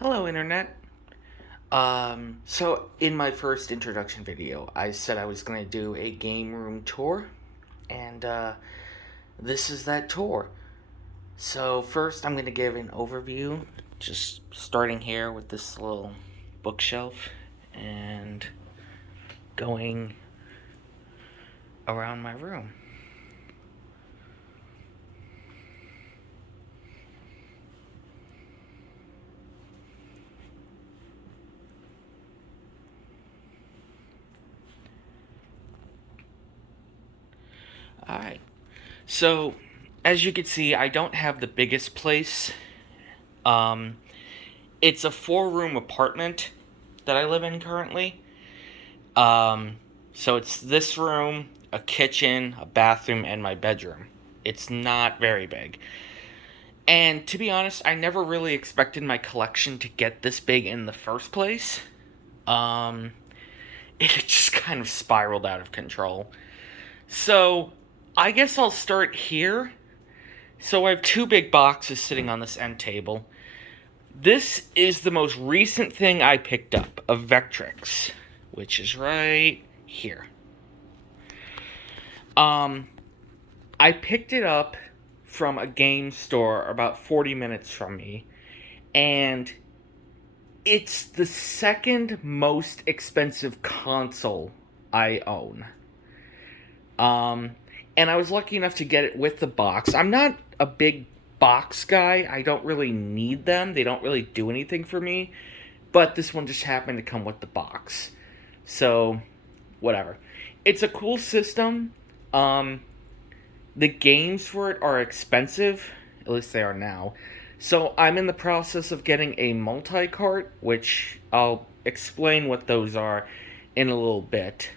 Hello, Internet. So in my first introduction video, I said I was going to do a game room tour, and this is that tour. So first, I'm going to give an overview, just starting here with this little bookshelf, and going around my room. Alright, so as you can see, I don't have the biggest place. It's a 4-room apartment that I live in currently. So it's this room, a kitchen, a bathroom, and my bedroom. It's not very big. And to be honest, I never really expected my collection to get this big in the first place. It just kind of spiraled out of control. So I guess I'll start here. So I have 2 big boxes sitting on this end table. This is the most recent thing I picked up of Vectrix, which is right here. I picked it up from a game store about 40 minutes from me, and it's the second most expensive console I own. And I was lucky enough to get it with the box. I'm not a big box guy. I don't really need them. They don't really do anything for me. But this one just happened to come with the box. So, whatever. It's a cool system. The games for it are expensive. At least they are now. So, I'm in the process of getting a multi-cart, which I'll explain what those are in a little bit.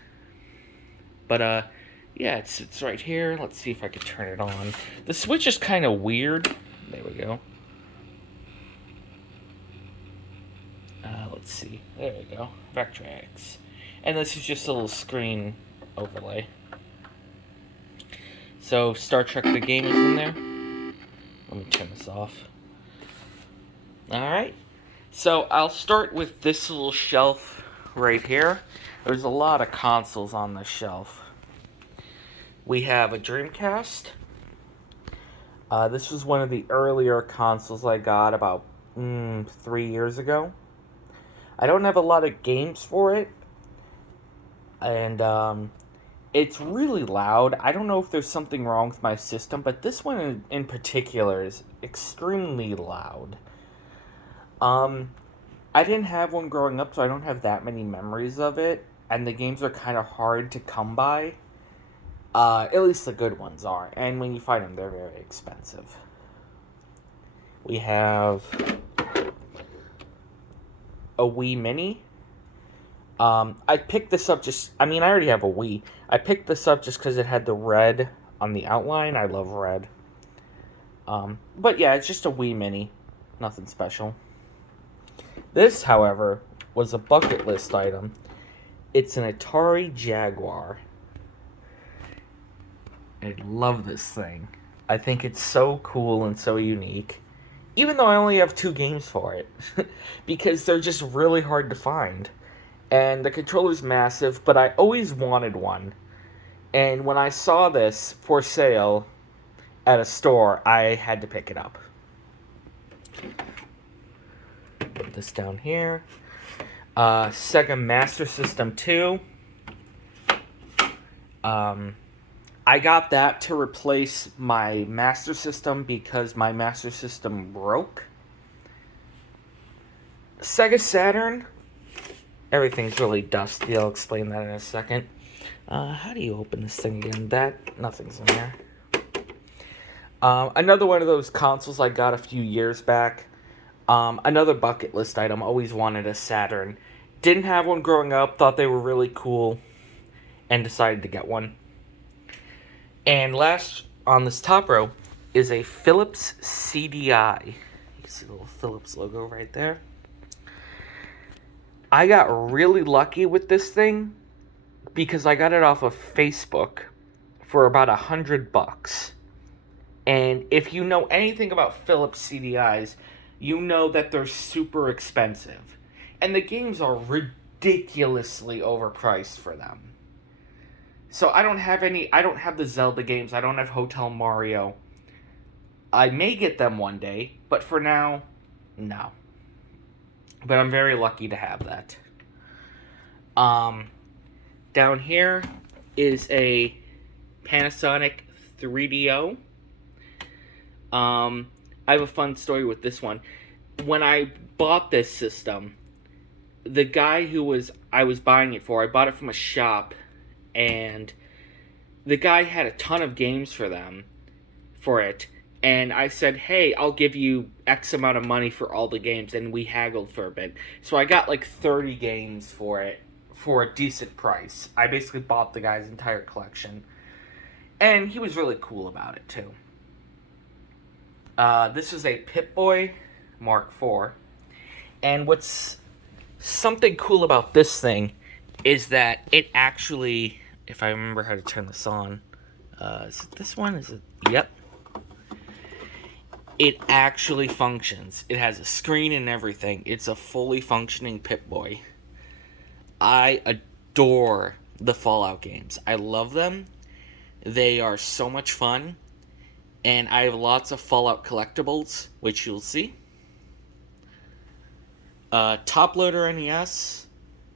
But, yeah, it's right here. Let's see if I can turn it on. The switch is kind of weird. There we go. Let's see. There we go. Vectrix. And this is just a little screen overlay. So, Star Trek the game is in there. Let me turn this off. Alright. So, I'll start with this little shelf right here. There's a lot of consoles on this shelf. We have a Dreamcast. This was one of the earlier consoles I got about 3 years ago. I don't have a lot of games for it. And it's really loud. I don't know if there's something wrong with my system, but this one in particular is extremely loud. I didn't have one growing up, so I don't have that many memories of it. And the games are kind of hard to come by. At least the good ones are. And when you find them, they're very expensive. We have a Wii Mini. I picked this up I already have a Wii. I picked this up just because it had the red on the outline. I love red. But yeah, it's just a Wii Mini. Nothing special. This, however, was a bucket list item. It's an Atari Jaguar. I love this thing. I think it's so cool and so unique. Even though I only have 2 games for it. Because they're just really hard to find. And the controller's massive, but I always wanted one. And when I saw this for sale at a store, I had to pick it up. Put this down here. Sega Master System 2. I got that to replace my Master System because my Master System broke. Sega Saturn. Everything's really dusty. I'll explain that in a second. How do you open this thing again? Nothing's in there. Another one of those consoles I got a few years back. Another bucket list item. Always wanted a Saturn. Didn't have one growing up. Thought they were really cool. And decided to get one. And last on this top row is a Philips CDI. You can see the little Philips logo right there. I got really lucky with this thing because I got it off of Facebook for about $100. And if you know anything about Philips CDIs, you know that they're super expensive. And the games are ridiculously overpriced for them. So I don't have the Zelda games, I don't have Hotel Mario. I may get them one day, but for now, no. But I'm very lucky to have that. Down here is a Panasonic 3DO. I have a fun story with this one. When I bought this system, the guy I was buying it for, I bought it from a shop, and the guy had a ton of games for it, and I said, hey, I'll give you X amount of money for all the games, and we haggled for a bit. So I got like 30 games for it for a decent price. I basically bought the guy's entire collection, and he was really cool about it too. This is a Pip-Boy Mark IV, and what's something cool about this thing is that it actually, if I remember how to turn this on, is it this one? Is it? Yep. It actually functions. It has a screen and everything. It's a fully functioning Pip-Boy. I adore the Fallout games. I love them. They are so much fun. And I have lots of Fallout collectibles, which you'll see. Top loader NES.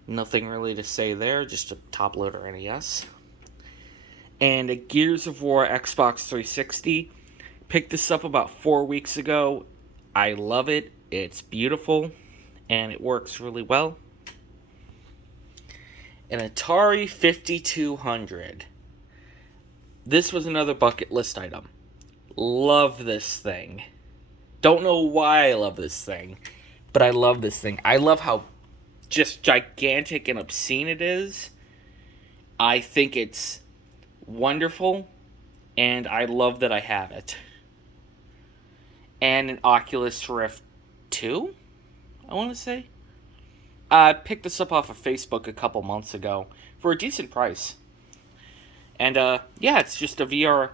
Nothing really to say there, just a top loader NES. And a Gears of War Xbox 360. Picked this up about 4 weeks ago. I love it. It's beautiful. And it works really well. An Atari 5200. This was another bucket list item. Love this thing. Don't know why I love this thing, but I love this thing. I love how just gigantic and obscene it is. I think it's wonderful, and I love that I have it. And an Oculus Rift 2, I want to say. I picked this up off of Facebook a couple months ago for a decent price. And, yeah, it's just a VR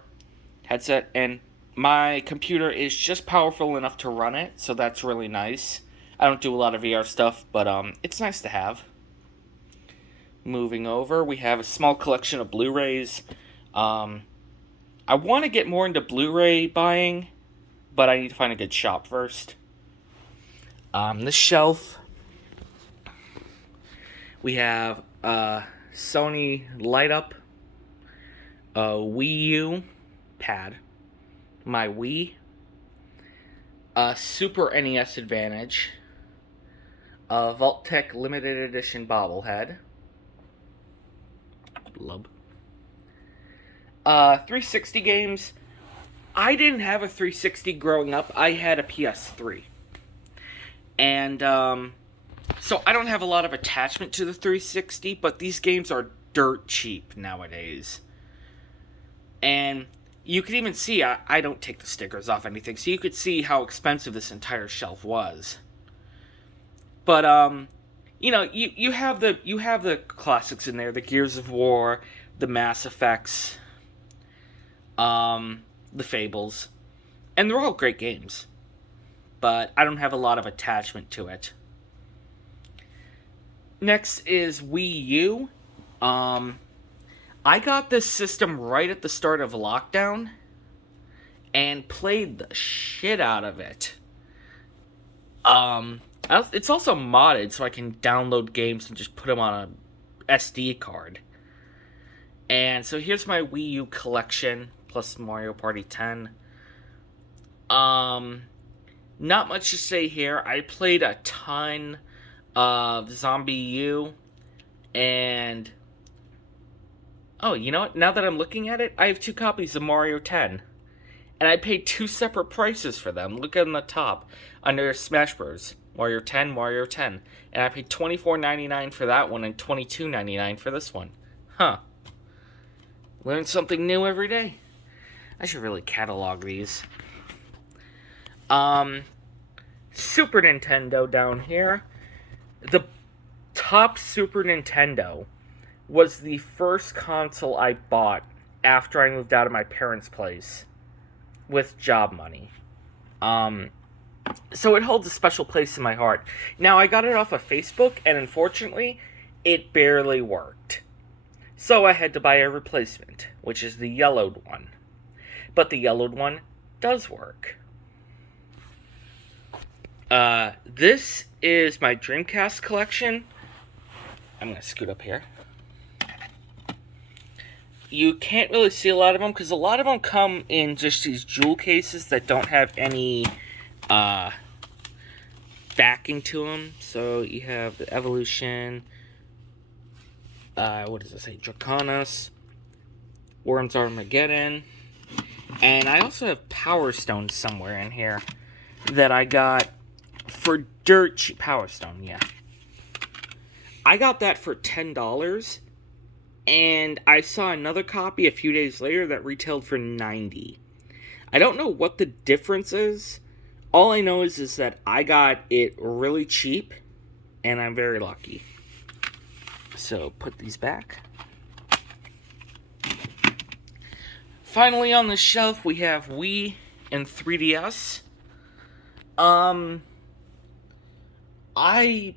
headset, and my computer is just powerful enough to run it, so that's really nice. I don't do a lot of VR stuff, but it's nice to have. Moving over, we have a small collection of Blu-rays. I want to get more into Blu-ray buying, but I need to find a good shop first. This shelf, we have Sony Light Up, Wii U pad, my Wii, Super NES Advantage, Vault-Tec Limited Edition bobblehead, Blub, 360 games. I didn't have a 360 growing up. I had a PS3. And, so I don't have a lot of attachment to the 360, but these games are dirt cheap nowadays. And you can even see, I don't take the stickers off anything, so you could see how expensive this entire shelf was. But, you know, you have the classics in there, the Gears of War, the Mass Effects, the Fables, and they're all great games. But I don't have a lot of attachment to it. Next is Wii U. I got this system right at the start of lockdown and played the shit out of it. It's also modded, so I can download games and just put them on a SD card. And so here's my Wii U collection, plus Mario Party 10. Not much to say here. I played a ton of Zombie U, and oh, you know what? Now that I'm looking at it, I have 2 copies of Mario 10. And I paid 2 separate prices for them. Look on the top. Under Smash Bros. Mario 10, Mario 10. And I paid $24.99 for that one and $22.99 for this one. Huh. Learn something new every day. I should really catalog these. Super Nintendo down here. The top Super Nintendo was the first console I bought after I moved out of my parents' place with job money. So it holds a special place in my heart. Now, I got it off of Facebook, and unfortunately, it barely worked. So I had to buy a replacement, which is the yellowed one. But the yellowed one does work. This is my Dreamcast collection. I'm going to scoot up here. You can't really see a lot of them, because a lot of them come in just these jewel cases that don't have any backing to them. So you have the Evolution, what does it say? Draconis, Worms Armageddon, and I also have Power Stone somewhere in here that I got for dirt cheap. Power Stone, yeah. I got that for $10, and I saw another copy a few days later that retailed for $90. I don't know what the difference is. All I know is that I got it really cheap, and I'm very lucky. So, put these back. Finally on the shelf, we have Wii and 3DS. I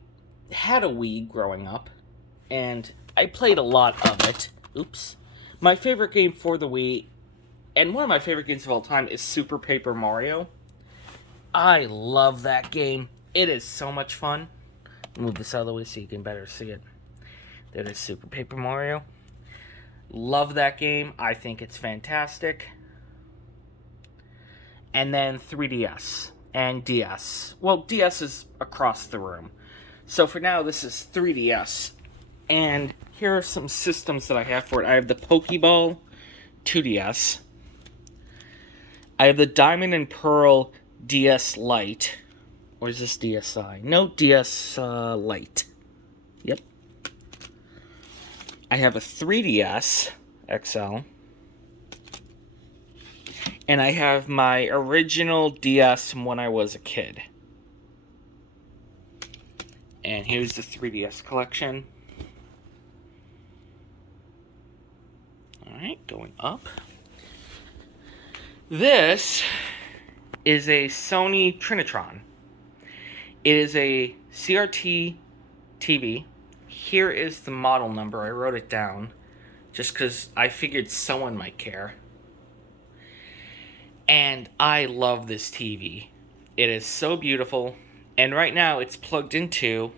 had a Wii growing up, and I played a lot of it. Oops. My favorite game for the Wii, and one of my favorite games of all time, is Super Paper Mario. I love that game. It is so much fun. Move this out of the way so you can better see it. There is Super Paper Mario. Love that game. I think it's fantastic. And then 3DS and DS. Well, DS is across the room. So for now, this is 3DS. And here are some systems that I have for it. I have the Pokeball 2DS. I have the Diamond and Pearl DS Lite. Or is this DSi? No, DS Lite. Yep. I have a 3DS XL. And I have my original DS from when I was a kid. And here's the 3DS collection. Alright, going up. This is a Sony Trinitron. It is a CRT TV. Here is the model number. I wrote it down just because I figured someone might care. And I love this TV. It is so beautiful. And right now it's plugged into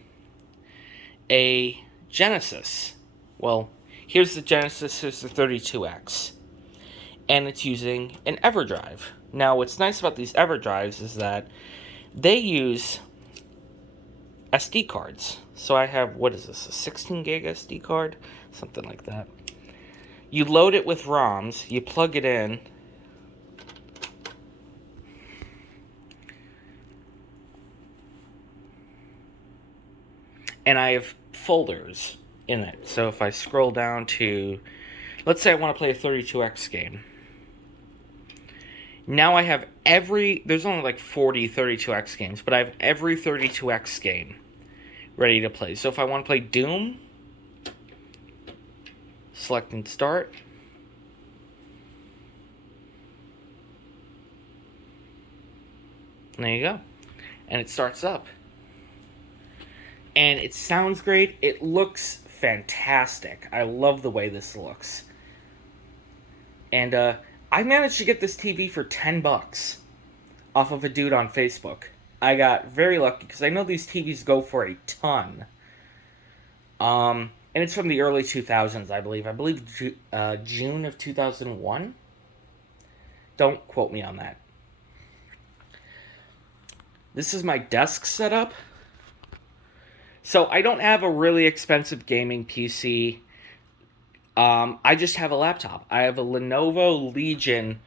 a Genesis. Well, here's the Genesis, here's the 32X. And it's using an EverDrive. Now, what's nice about these EverDrives is that they use SD cards. So I have, what is this, a 16 gig SD card? Something like that. You load it with ROMs, you plug it in, and I have folders in it. So if I scroll down to, let's say I want to play a 32X game. Now I have there's only like 40 32X games, but I have every 32X game ready to play. So if I want to play Doom, select and start. And there you go. And it starts up. And it sounds great. It looks fantastic. I love the way this looks. And I managed to get this TV for $10 off of a dude on Facebook. I got very lucky because I know these TVs go for a ton. And it's from the early 2000s, I believe. I believe June of 2001. Don't quote me on that. This is my desk setup. So I don't have a really expensive gaming PC. I just have a laptop. I have a Lenovo Legion.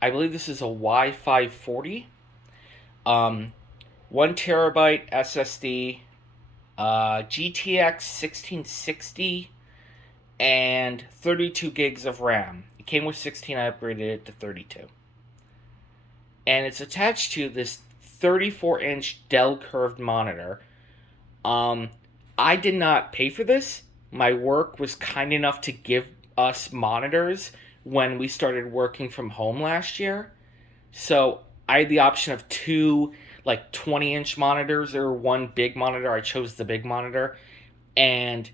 I believe this is a Y540. 1 terabyte SSD. GTX 1660. And 32 gigs of RAM. It came with 16. I upgraded it to 32. And it's attached to this 34-inch Dell curved monitor. I did not pay for this. My work was kind enough to give us monitors when we started working from home last year. So I had the option of 2 like 20-inch monitors or one big monitor. I chose the big monitor, and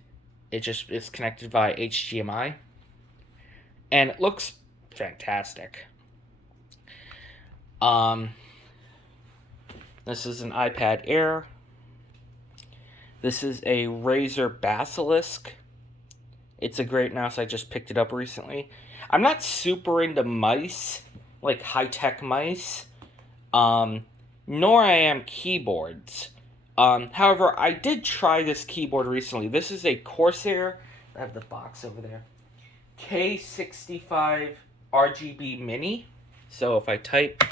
it's connected via HDMI, and it looks fantastic. This is an iPad Air. This is a Razer Basilisk. It's a great mouse. I just picked it up recently. I'm not super into mice, like high-tech mice, nor I am keyboards. However, I did try this keyboard recently. This is a Corsair. I have the box over there. K65 RGB Mini. So if I type,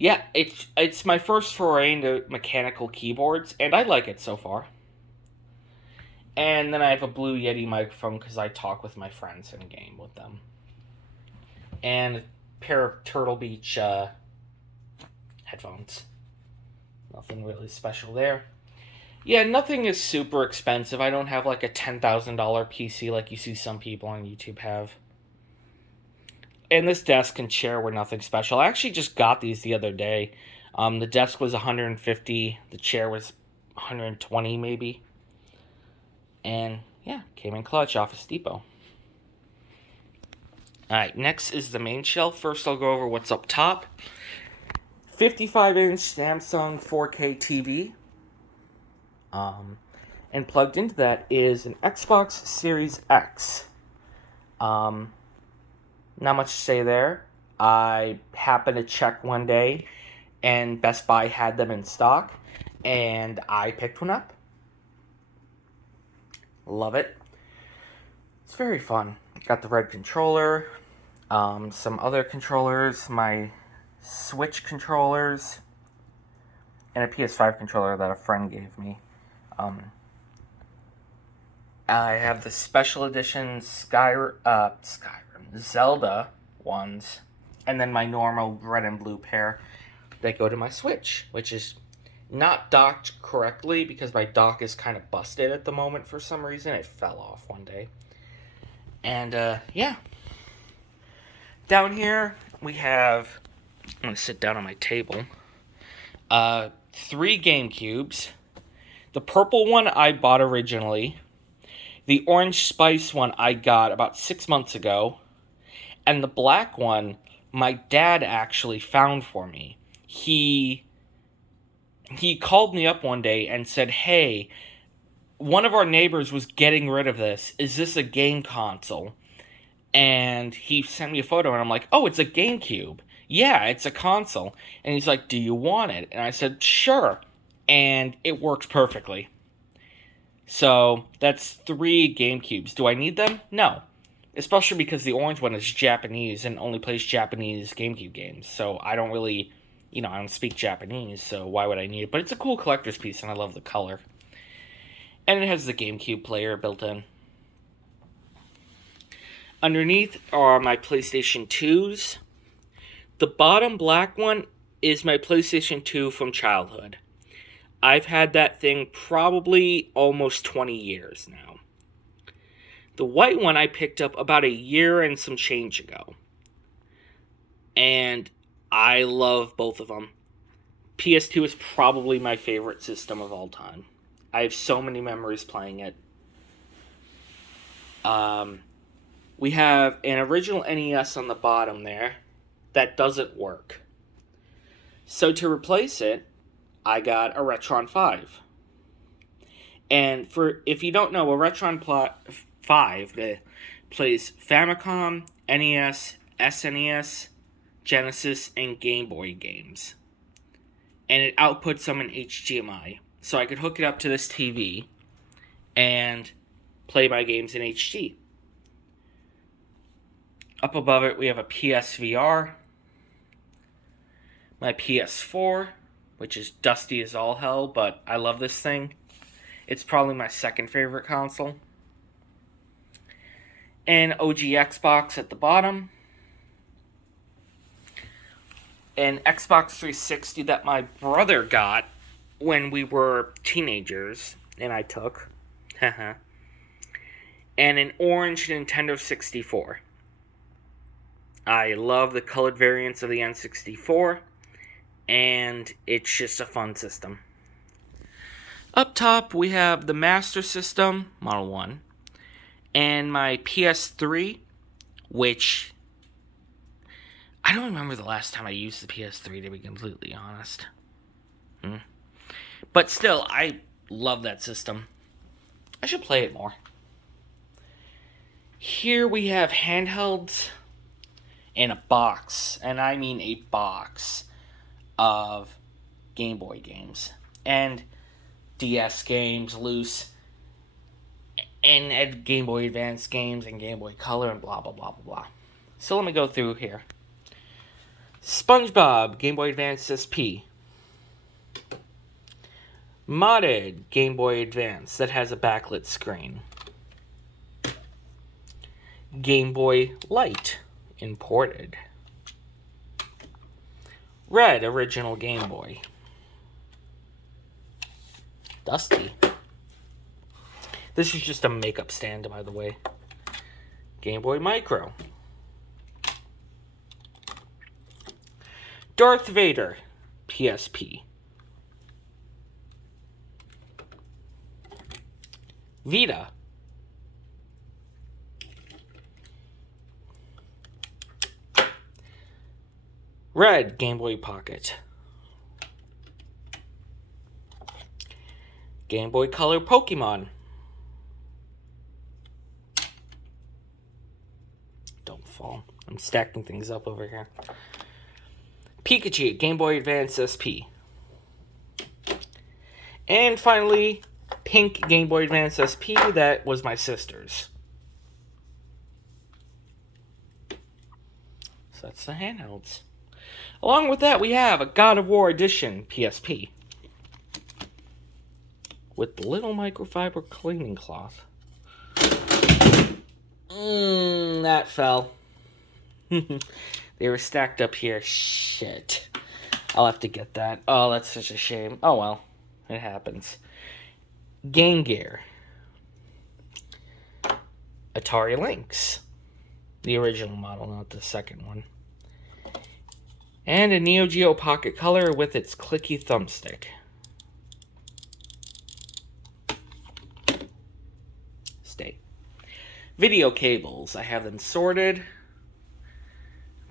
yeah, it's my first foray into mechanical keyboards, and I like it so far. And then I have a Blue Yeti microphone because I talk with my friends and game with them. And a pair of Turtle Beach headphones. Nothing really special there. Yeah, nothing is super expensive. I don't have like a $10,000 PC like you see some people on YouTube have. And this desk and chair were nothing special. I actually just got these the other day. The desk was $150. The chair was $120 maybe. And yeah, came in clutch, Office Depot. Alright, next is the main shelf. First I'll go over what's up top. 55-inch Samsung 4K TV. And plugged into that is an Xbox Series X. Not much to say there. I happened to check one day, and Best Buy had them in stock, and I picked one up. Love it. It's very fun. Got the red controller, some other controllers, my Switch controllers, and a PS5 controller that a friend gave me. I have the special edition Zelda ones, and then my normal red and blue pair that go to my Switch, which is not docked correctly because my dock is kind of busted at the moment for some reason. It fell off one day. And, yeah. Down here, we have, I'm going to sit down on my table, 3 GameCubes. The purple one I bought originally. The orange spice one I got about 6 months ago. And the black one, my dad actually found for me. He called me up one day and said, hey, one of our neighbors was getting rid of this. Is this a game console? And he sent me a photo, and I'm like, oh, it's a GameCube. Yeah, it's a console. And he's like, do you want it? And I said, sure. And it works perfectly. So, that's 3 GameCubes. Do I need them? No. Especially because the orange one is Japanese and only plays Japanese GameCube games. So, I don't really, I don't speak Japanese, so why would I need it? But it's a cool collector's piece, and I love the color. And it has the GameCube player built in. Underneath are my PlayStation 2s. The bottom black one is my PlayStation 2 from childhood. I've had that thing probably almost 20 years now. The white one I picked up about a year and some change ago. And I love both of them. PS2 is probably my favorite system of all time. I have so many memories playing it. We have an original NES on the bottom there that doesn't work. So to replace it, I got a Retron 5. And if you don't know, a Retron 5 plays Famicom, NES, SNES, Genesis, and Gameboy games. And it outputs them in HDMI. So I could hook it up to this TV and play my games in HD. Up above it, we have a PSVR, my PS4, which is dusty as all hell, but I love this thing. It's probably my second favorite console. An OG Xbox at the bottom. An Xbox 360 that my brother got when we were teenagers, and I took. And an orange Nintendo 64. I love the colored variants of the N64, and it's just a fun system. Up top, we have the Master System, Model 1, and my PS3, which I don't remember the last time I used the PS3, to be completely honest. But still, I love that system. I should play it more. Here we have handhelds and a box, and I mean a box of Game Boy games and DS games, loose, and Game Boy Advance games and Game Boy Color and blah blah blah blah blah. So let me go through here. SpongeBob Game Boy Advance SP. Modded Game Boy Advance that has a backlit screen. Game Boy Light imported. Red original Game Boy. Dusty. This is just a makeup stand, by the way. Game Boy Micro. Darth Vader PSP. Vita. Red Game Boy Pocket. Game Boy Color Pokemon. Don't fall. I'm stacking things up over here. Pikachu Game Boy Advance SP. And finally, pink Game Boy Advance SP that was my sister's. So that's the handhelds. Along with that, we have a God of War Edition PSP. With the little microfiber cleaning cloth. That fell. They were stacked up here. Shit. I'll have to get that. Oh, that's such a shame. Oh well. It happens. Game Gear. Atari Lynx. The original model, not the second one. And a Neo Geo Pocket Color with its clicky thumbstick. Stay. Video cables. I have them sorted.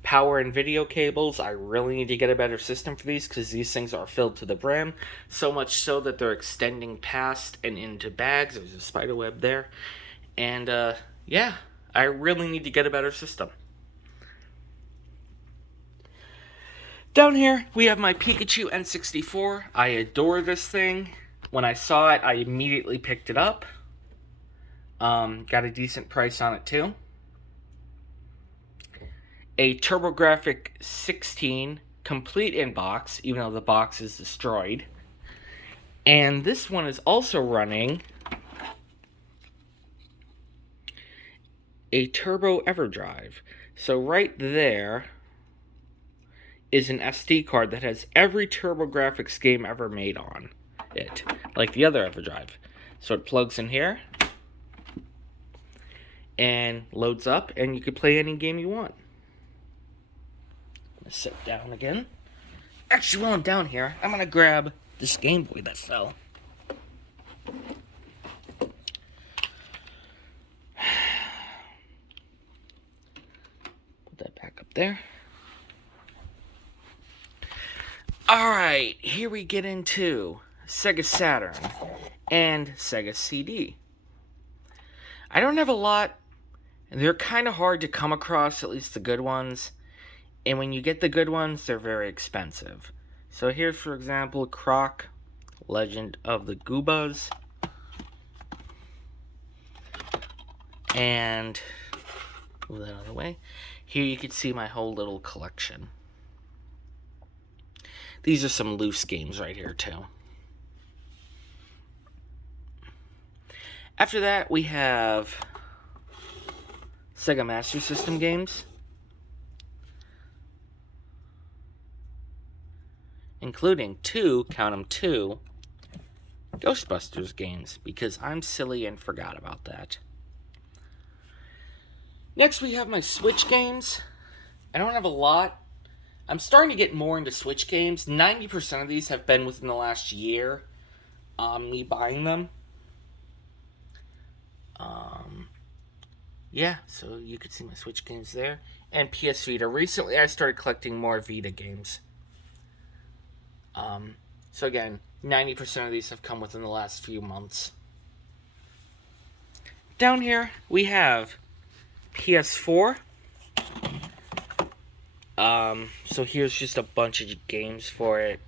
Power and video cables. I really need to get a better system for these because these things are filled to the brim. So much so that they're extending past and into bags. There's a spider web there. And yeah, I really need to get a better system. Down here, we have my Pikachu N64. I adore this thing. When I saw it, I immediately picked it up. Got a decent price on it too. A TurboGrafx 16 complete in box, even though the box is destroyed. And this one is also running a Turbo EverDrive. So right there is an SD card that has every TurboGrafx game ever made on it, like the other EverDrive. So it plugs in here and loads up, and you can play any game you want. I'm gonna sit down again. Actually, while I'm down here, I'm gonna grab this Game Boy that fell. Put that back up there. Alright, here we get into Sega Saturn and Sega CD. I don't have a lot, and they're kind of hard to come across, at least the good ones. And when you get the good ones, they're very expensive. So here's, for example, Croc, Legend of the Goobas. And move that out of the way. Here you can see my whole little collection. These are some loose games right here, too. After that, we have Sega Master System games, including count 'em, two Ghostbusters games, because I'm silly and forgot about that. Next, we have my Switch games, I don't have a lot. I'm starting to get more into Switch games. 90% of these have been within the last year. Me buying them. Yeah, so you could see my Switch games there. And PS Vita. Recently, I started collecting more Vita games. So again, 90% of these have come within the last few months. Down here, we have PS4. So here's just a bunch of games for it.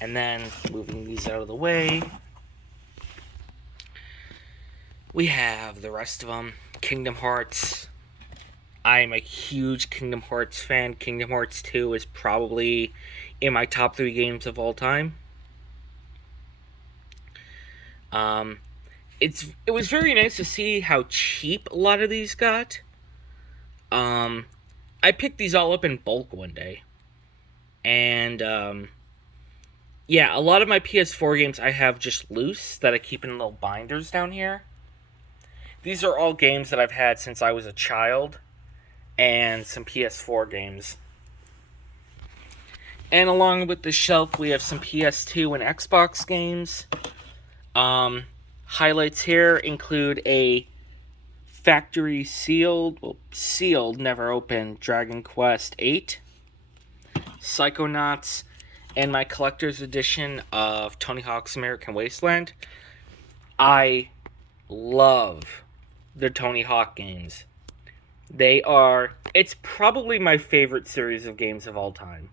And then, moving these out of the way, we have the rest of them. Kingdom Hearts. I'm a huge Kingdom Hearts fan. Kingdom Hearts 2 is probably in my top 3 games of all time. It was very nice to see how cheap a lot of these got. I picked these all up in bulk one day. And, yeah, a lot of my PS4 games I have just loose that I keep in little binders down here. These are all games that I've had since I was a child, and some PS4 games. And along with the shelf, we have some PS2 and Xbox games. Highlights here include a factory sealed, never opened, Dragon Quest VIII, Psychonauts, and my collector's edition of Tony Hawk's American Wasteland. I love the Tony Hawk games. It's probably my favorite series of games of all time.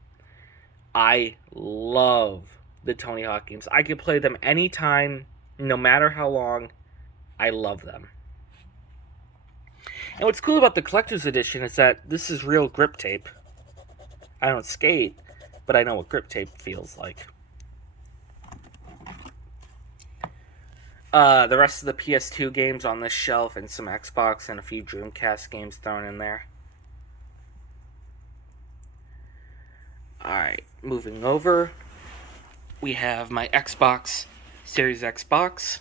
I love the Tony Hawk games. I could play them anytime, no matter how long. I love them. And what's cool about the collector's edition is that this is real grip tape. I don't skate, but I know what grip tape feels like. The rest of the PS2 games on this shelf, and some Xbox and a few Dreamcast games thrown in there. Alright, moving over. We have my Xbox, Series Xbox.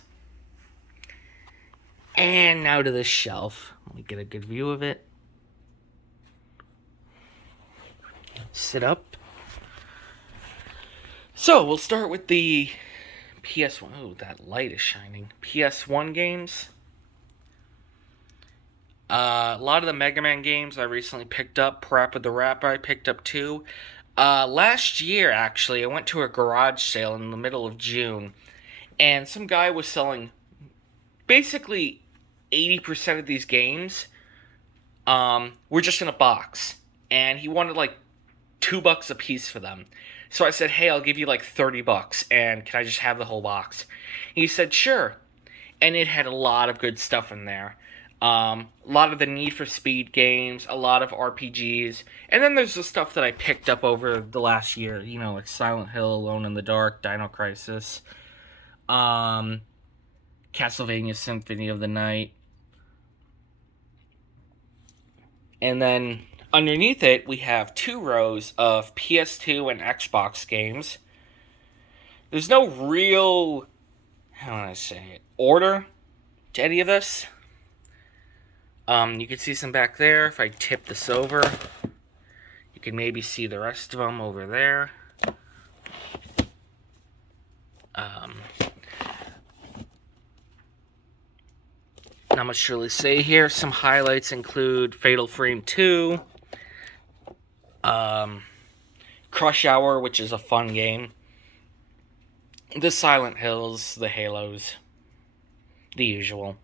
And now to this shelf. Let me get a good view of it. Sit up. So, we'll start with the PS1. Oh, that light is shining. PS1 games. A lot of the Mega Man games I recently picked up. Parappa the Rapper I picked up too. Last year, actually, I went to a garage sale in the middle of June, and some guy was selling basically 80% of these games were just in a box, and he wanted like $2 a piece for them. So I said, hey, I'll give you like $30, and can I just have the whole box? He said, sure. And it had a lot of good stuff in there. A lot of the Need for Speed games, a lot of RPGs, and then there's the stuff that I picked up over the last year, you know, like Silent Hill, Alone in the Dark, Dino Crisis, Castlevania Symphony of the Night. And then underneath it, we have 2 rows of PS2 and Xbox games. There's no real, how do I say it, order to any of this. You can see some back there. If I tip this over, you can maybe see the rest of them over there. Not much to really say here. Some highlights include Fatal Frame 2, Crush Hour, which is a fun game, the Silent Hills, the Halos, the usual.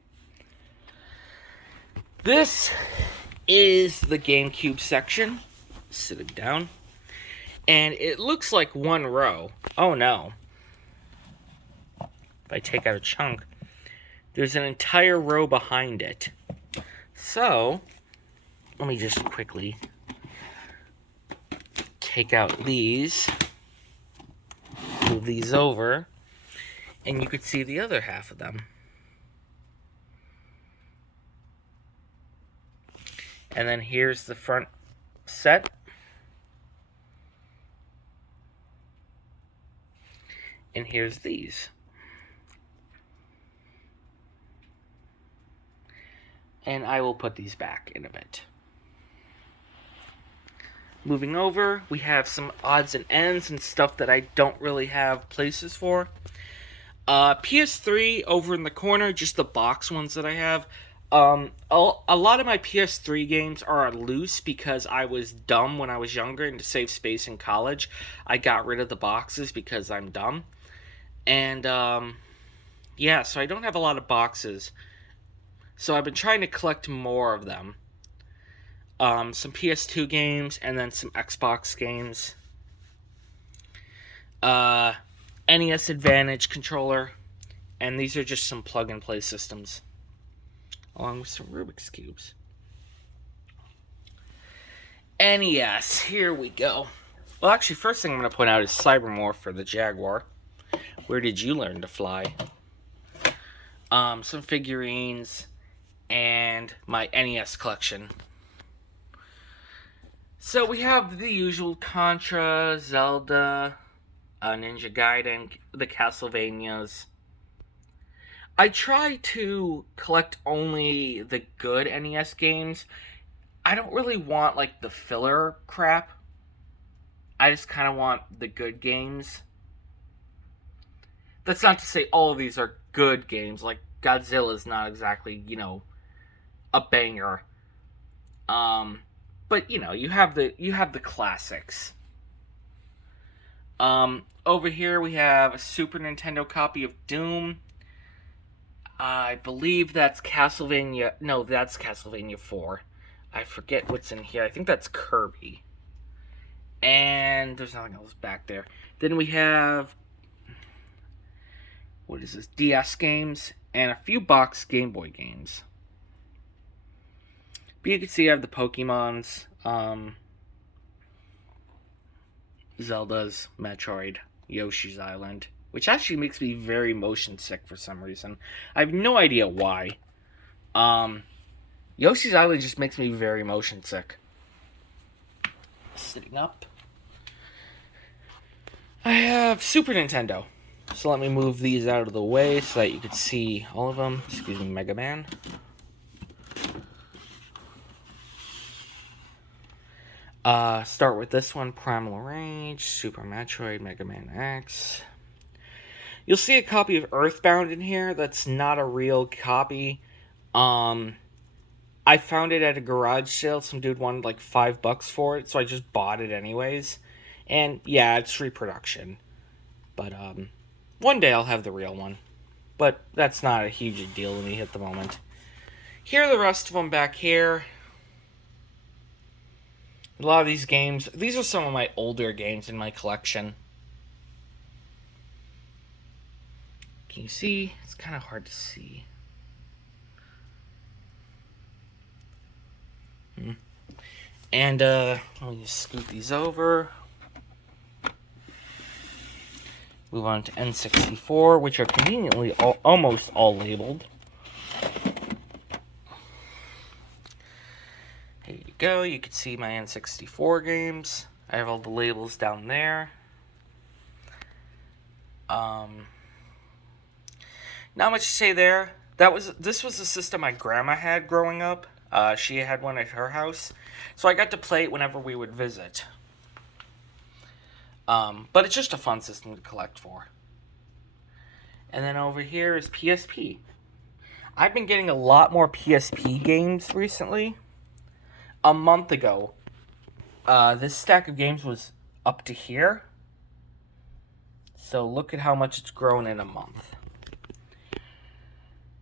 This is the GameCube section. Sitting down. And it looks like one row. Oh no. If I take out a chunk, there's an entire row behind it. So, let me just quickly take out these. Move these over. And you could see the other half of them. And then here's the front set. And here's these. And I will put these back in a bit. Moving over, we have some odds and ends and stuff that I don't really have places for. PS3 over in the corner, just the box ones that I have. A lot of my PS3 games are loose because I was dumb when I was younger, and to save space in college, I got rid of the boxes because I'm dumb. And, yeah, so I don't have a lot of boxes. So I've been trying to collect more of them. Some PS2 games, and then some Xbox games. NES Advantage controller, and these are just some plug-and-play systems, along with some Rubik's Cubes. NES, here we go. Well, actually, first thing I'm going to point out is Cybermorph for the Jaguar. Where did you learn to fly? Some figurines, and my NES collection. So we have the usual Contra, Zelda, Ninja Gaiden, the Castlevanias. I try to collect only the good NES games. I don't really want, like, the filler crap. I just kind of want the good games. That's not to say all of these are good games. Like, Godzilla is not exactly, a banger. But, you have the classics. Over here we have a Super Nintendo copy of Doom. I believe that's Castlevania. No, that's Castlevania 4. I forget what's in here. I think that's Kirby. And there's nothing else back there. Then we have, what is this? DS games and a few box Game Boy games. But you can see I have the Pokemons, Zelda's, Metroid, Yoshi's Island, which actually makes me very motion sick for some reason. I have no idea why. Yoshi's Island just makes me very motion sick. Sitting up. I have Super Nintendo. So let me move these out of the way so that you can see all of them. Excuse me, Mega Man. Start with this one, Primal Rage, Super Metroid, Mega Man X. You'll see a copy of Earthbound in here. That's not a real copy. I found it at a garage sale. Some dude wanted like $5 for it, so I just bought it anyways. And yeah, it's reproduction. But one day I'll have the real one. But that's not a huge deal to me at the moment. Here are the rest of them back here. A lot of these games, these are some of my older games in my collection. Can you see? It's kind of hard to see. And let me just scoot these over. Move on to N64, which are conveniently almost all labeled. Here you go. You can see my N64 games. I have all the labels down there. Not much to say there. This was the system my grandma had growing up. She had one at her house, so I got to play it whenever we would visit. But it's just a fun system to collect for. And then over here is PSP. I've been getting a lot more PSP games recently. A month ago, this stack of games was up to here. So look at how much it's grown in a month.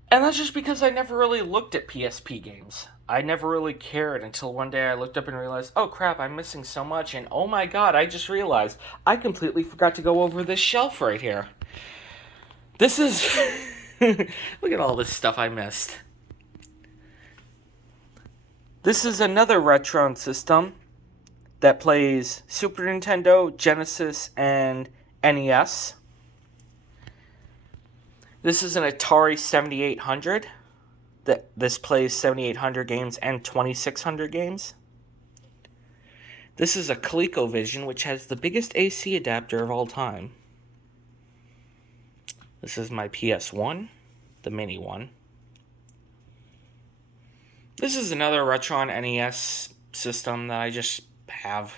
And that's just because I never really looked at PSP games. I never really cared until one day I looked up and realized, oh crap, I'm missing so much, and oh my god, I just realized I completely forgot to go over this shelf right here. This is... Look at all this stuff I missed. This is another Retron system that plays Super Nintendo, Genesis, and NES. This is an Atari 7800. This plays 7800 games and 2600 games. This is a ColecoVision, which has the biggest AC adapter of all time. This is my PS1, the mini one. This is another Retron NES system that I just have.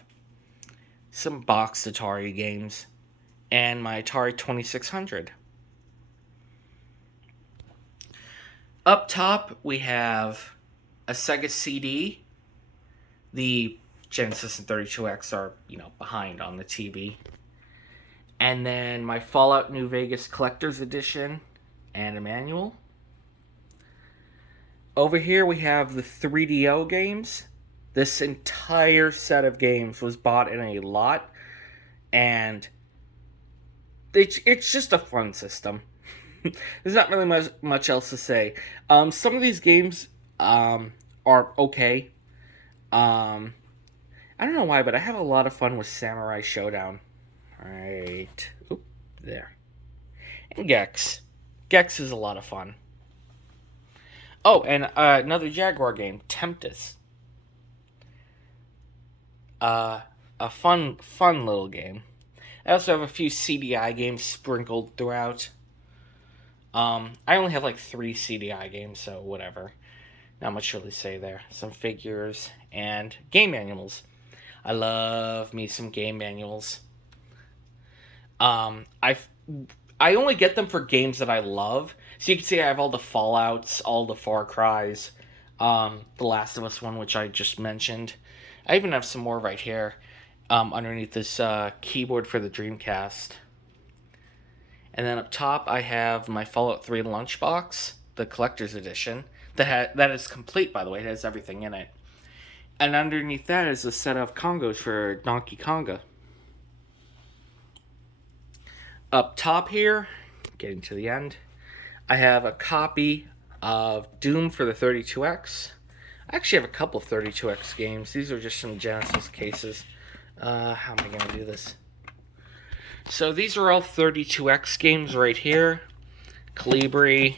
some boxed Atari games, and my Atari 2600. Up top, we have a Sega CD. The Genesis and 32X are, behind on the TV. And then my Fallout New Vegas Collector's Edition and a manual. Over here we have the 3DO games. This entire set of games was bought in a lot, and it's just a fun system. There's not really much else to say. Some of these games are okay. I don't know why, but I have a lot of fun with Samurai Showdown. Right. Oop, there. And Gex. Gex is a lot of fun. Oh, and another Jaguar game, Tempest. A fun little game. I also have a few CDI games sprinkled throughout. I only have like 3 CDI games, so whatever. Not much to really say there. Some figures and game manuals. I love me some game manuals. I only get them for games that I love. So you can see I have all the Fallouts, all the Far Cries, the Last of Us one, which I just mentioned. I even have some more right here, underneath this keyboard for the Dreamcast. And then up top, I have my Fallout 3 lunchbox, the collector's edition. That is complete, by the way. It has everything in it. And underneath that is a set of Congos for Donkey Konga. Up top here, getting to the end, I have a copy of Doom for the 32X. I actually have a couple of 32X games. These are just some Genesis cases. How am I going to do this? So these are all 32X games right here. Calibri.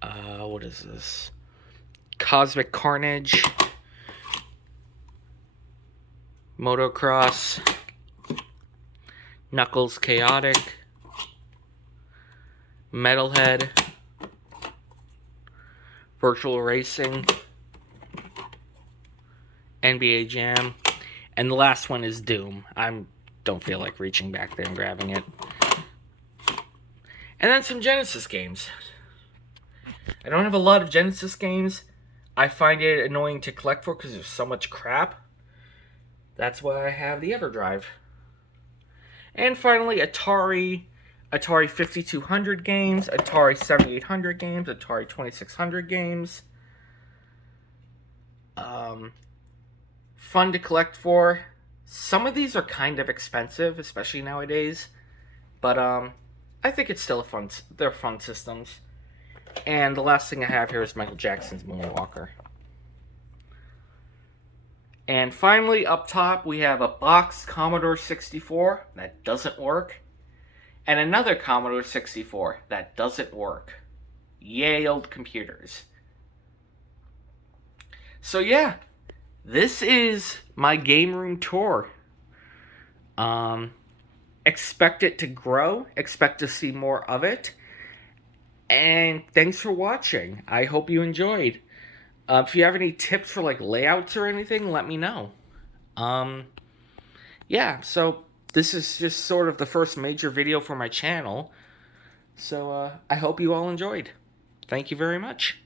What is this? Cosmic Carnage. Motocross. Knuckles Chaotic. Metalhead. Virtual Racing. NBA Jam. And the last one is Doom. I don't feel like reaching back there and grabbing it. And then some Genesis games. I don't have a lot of Genesis games. I find it annoying to collect for because there's so much crap. That's why I have the EverDrive. And finally, Atari 5200 games, Atari 7800 games, Atari 2600 games. Fun to collect for. Some of these are kind of expensive, especially nowadays. But I think it's still they're fun systems. And the last thing I have here is Michael Jackson's Moonwalker. And finally, up top, we have a boxed Commodore 64 that doesn't work. And another Commodore 64 that doesn't work. Yay, old computers. So yeah, this is my game room tour. Expect it to grow. Expect to see more of it. And thanks for watching. I hope you enjoyed. If you have any tips for like layouts or anything, let me know. Yeah, so this is just sort of the first major video for my channel. So I hope you all enjoyed. Thank you very much.